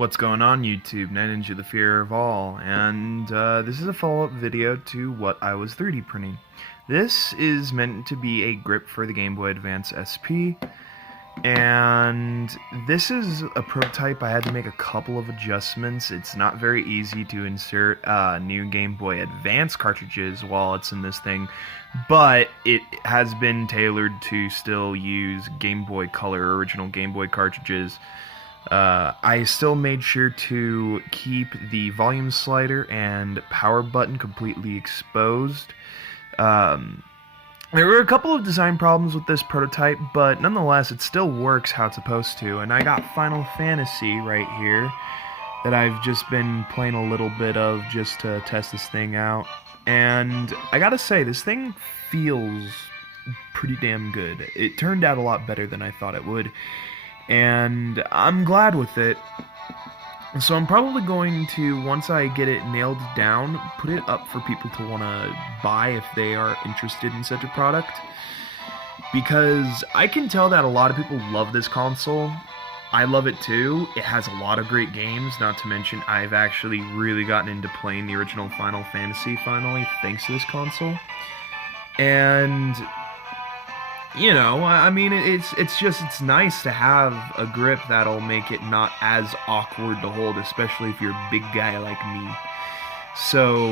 What's going on YouTube? Ninja the Fear of All, and this is a follow-up video to what I was 3D printing. This is meant to be a grip for the Gameboy Advance SP, and this is a prototype. I had to make a couple of adjustments. It's not very easy to insert new Game Boy Advance cartridges while it's in this thing, but it has been tailored to still use Game Boy Color, original Game Boy cartridges. I still made sure to keep the volume slider and power button completely exposed. There were a couple of design problems with this prototype, but nonetheless it still works how it's supposed to. And I got Final Fantasy right here that I've just been playing a little bit of just to test this thing out. And I gotta say, this thing feels pretty damn good. It turned out a lot better than I thought it would, and I'm glad with it. So I'm probably going to, once I get it nailed down, put it up for people to want to buy if they are interested in such a product, because I can tell that a lot of people love this console. I love it too. It has a lot of great games, not to mention I've actually really gotten into playing the original Final Fantasy finally, thanks to this console. And you know, I mean, it's nice to have a grip that'll make it not as awkward to hold, especially if you're a big guy like me. So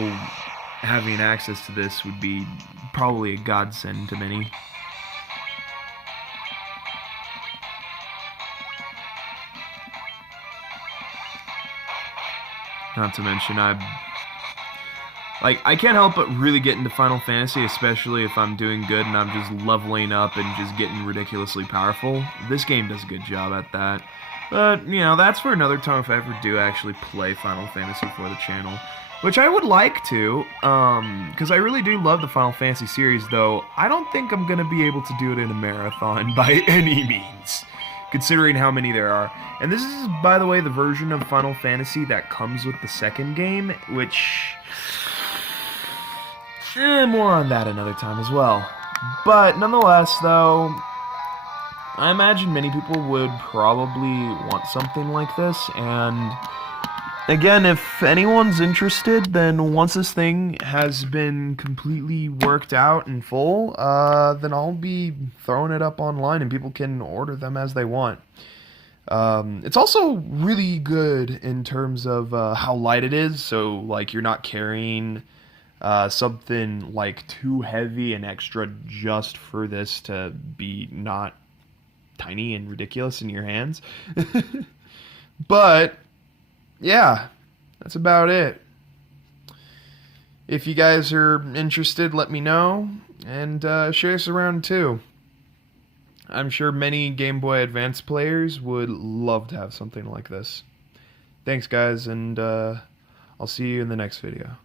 having access to this would be probably a godsend to many. Not to mention, I can't help but really get into Final Fantasy, especially if I'm doing good and I'm just leveling up and just getting ridiculously powerful. This game does a good job at that. But, you know, that's for another time if I ever do actually play Final Fantasy for the channel. Which I would like to, because I really do love the Final Fantasy series, though I don't think I'm going to be able to do it in a marathon by any means, considering how many there are. And this is, by the way, the version of Final Fantasy that comes with the second game, which more on that another time as well. But nonetheless, though, I imagine many people would probably want something like this. And again, if anyone's interested, then once this thing has been completely worked out in full, then I'll be throwing it up online and people can order them as they want. It's also really good in terms of how light it is, so like you're not carrying something like too heavy and extra just for this to be not tiny and ridiculous in your hands. But yeah, that's about it. If you guys are interested, let me know, and share this around too. I'm sure many Game Boy Advance players would love to have something like this. Thanks guys, and I'll see you in the next video.